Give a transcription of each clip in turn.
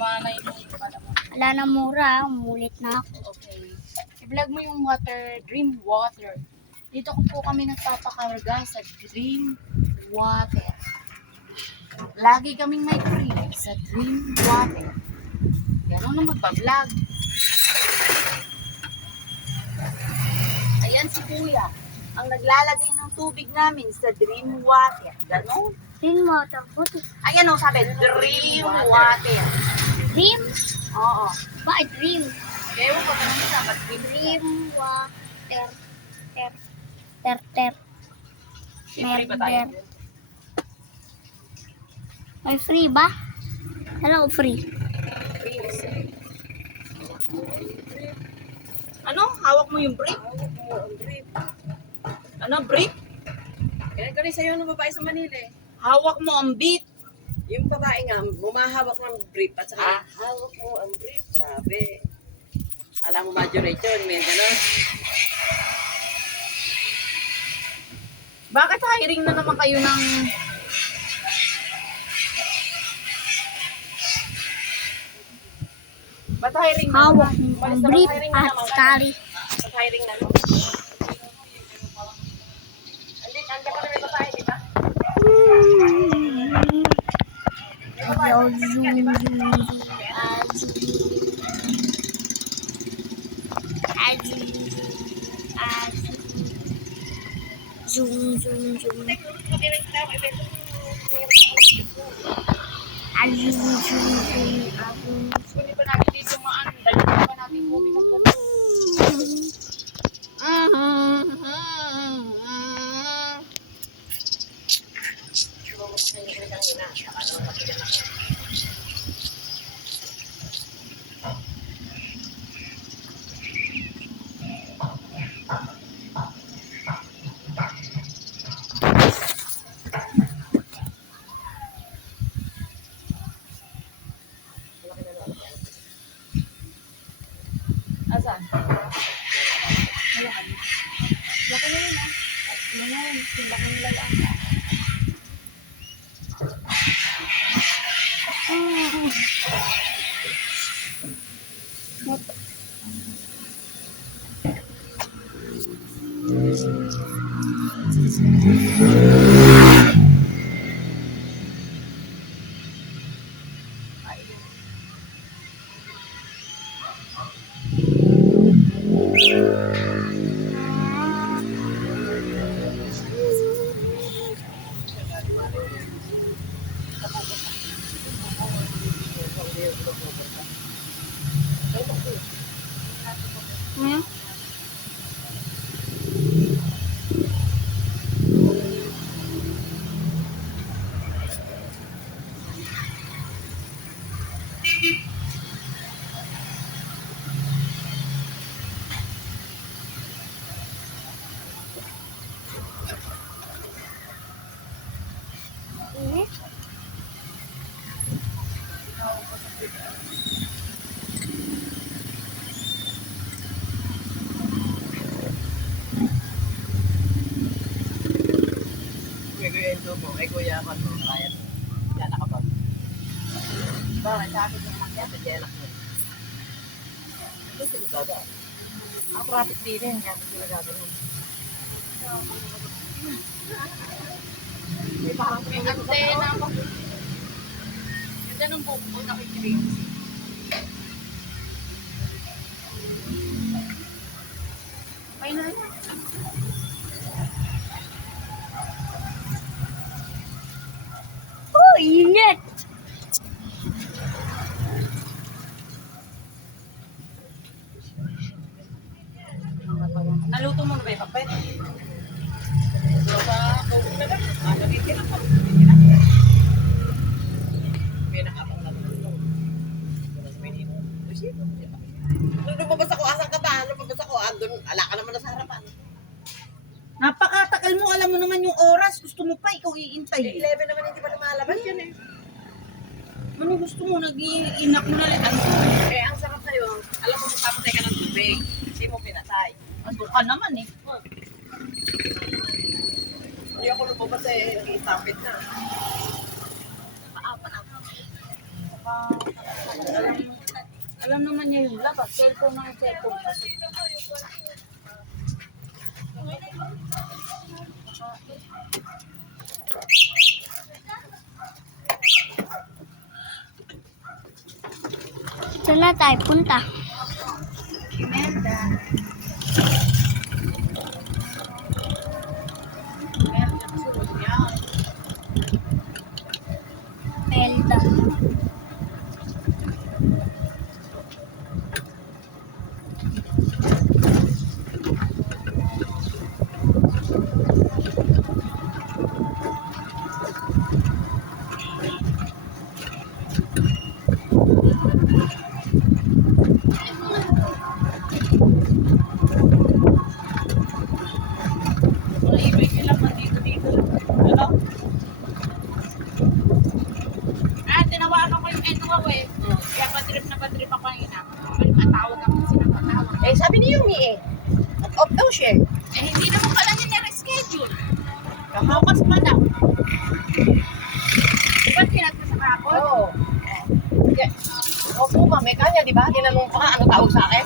Namanay mo yung pala mo. Wala na mura, umulit na ako. Okay. I-vlog mo yung water, Dream Water. Dito ko po kami nagpapakarga sa Dream Water. Lagi kaming may free sa Dream Water. Ganun na magpa-vlog. Ayan si Kuya, ang naglalagay ng tubig namin sa Dream Water. Ganun. Dream water po. Ayan o, sabi, Dream Water. Dream? Oo. Bakit dream? Kaya mo pa naman sa Dream. Dream water. Ter. Free ba tayo? May free ba? Hello, free. Ano? Hawak mo yung brief? Ano, brief? Kaya ka rin sa'yo ng babae sa Manila eh. Hawak mo ang beat. Yung babae nga, bumahawak ng brief at saka hawak mo ang brief, sabi. Alam mo, majoration, may gano'n. Bakit hiring na naman kayo ng... Ba't hiring na Hawak naman? mo Balis ang na, brief ba't hiring na at naman? tali. Ba't hiring na naman? Andiyan pa rin may babae, di ba? Zoom. Kunin pa natin dito maan. Dalihan pa natin kumi ng ganun. Asan? Malaki. Laki na yun ah. Ano na yun? Laki nila lang. Hmm? Kuya Enzo mo, ay kuya Aman mo, kaya mo. Yan, nakabag. Bakit? Sa akin yung makya, sa jelak mo. Gusto mo gaga? Ang traffic din eh, kaya sila gagawin. May parang May antena ako. Ganda nung buko ko nakikinig. Ay na rin. Oh, init! Naluto mo na ba yung papet? may nakapang na tulong. Nung lumabas ako, asan ka ba? Lumabas ako, andun, ala ka naman na sa harapan. Napakatakal mo, alam mo naman yung oras. Gusto mo pa, ikaw iintay. 11 naman hindi pa lumalabas yan eh. Ano gusto mo? Nag-iinak mo na lang. Eh, ang sarap sa'yo, alam mo, papatay ka ng tubig. Hindi mo pinatay. Ando ka naman eh. Hindi ako lumabas eh, itapit na. Paapan ako. Alam naman niya yung labas. Cellphone ng cellphone. Saan na tayo punta? Imelda. Imelda. Sunod yan. Melda. Mga ibay sila pa dito. Ano? Tinawagan ko yung Edo ko eh. Kaya padrip ako kanina. May matawag ako sila patawag. Eh, sabi ni Yumi eh. At off daw siya. Hindi naman pala niya na-reschedule. Kamukas pa daw. Diba kinat ka sa kapon? Oo. Yeah. Opo, ma'am. Kanya, di ba? Tinanong pa ka, ano tawag sa akin?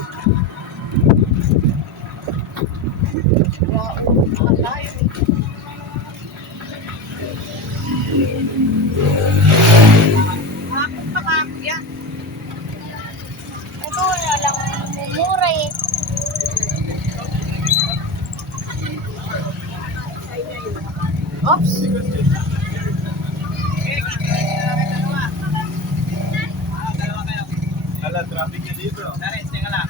Wow, mahal tayo eh. Hapon pa kapon yan. Ito, wala lang mumura eh. Oops. Ala, traffic na dito. Naris, tingnan lang.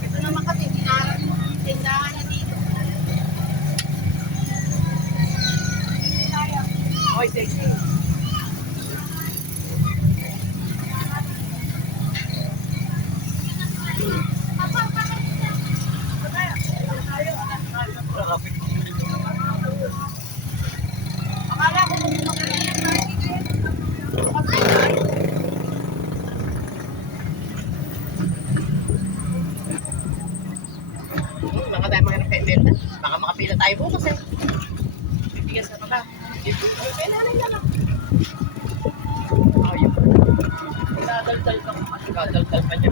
Ito naman kasi, dinarang yung tindahan na dito. Hoy, sexy. Traffic. Akala ko kung Baka tayo mga nagpe-benta. Baka makapila tayo bukas eh. bibigas na ba? Kaya nanay na lang. Ayun. Dadaldal ka pa. Kadal-dal pa niya.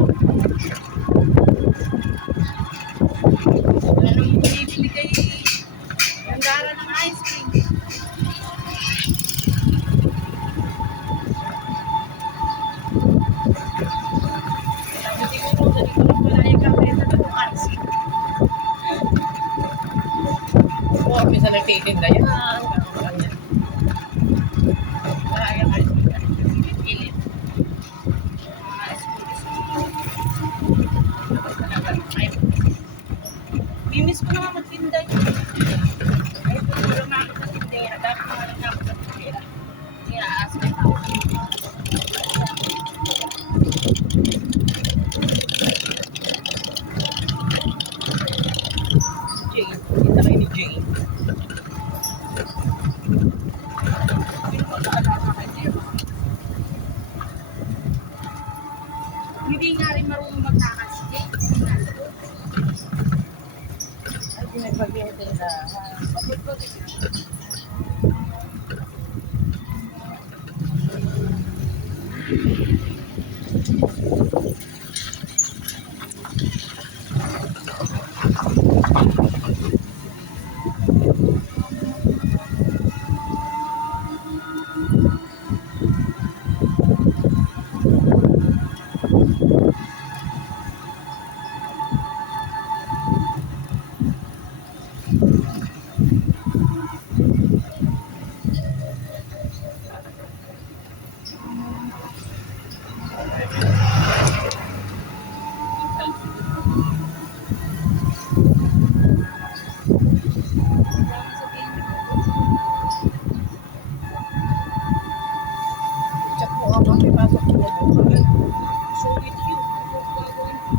Wala nang binibili kay Gandara ng ice cream. Sabi siguro, dali ko rin wala yung kape sa tutukan. Oo, minsan nagtitinda yan. Kanya. Wala yung ice cream. Pilit-pilit. Mga ice cream. Tapos na lang. Mimis ko naman magtinda yun. Ay, kung wala na ako sa tindera, dapat wala na ako sa tindera. Aas ko tao. Jane. Kita kayo ni Jane. Hindi nga rin marunong magtakas. Ay, pinagbagyan na. Pagod ko din. Check mo ako. May pasok ko. Sulit yun. Gagawin ko.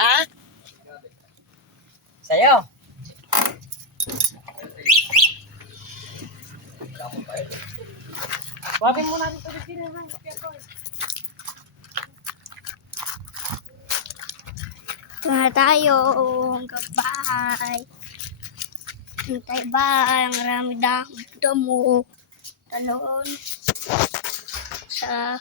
Ha? Sa'yo. Wapin mo natin ito dito na. Ito na tayo. Goodbye. Hintay ba? Ang marami damo. Talon. Sa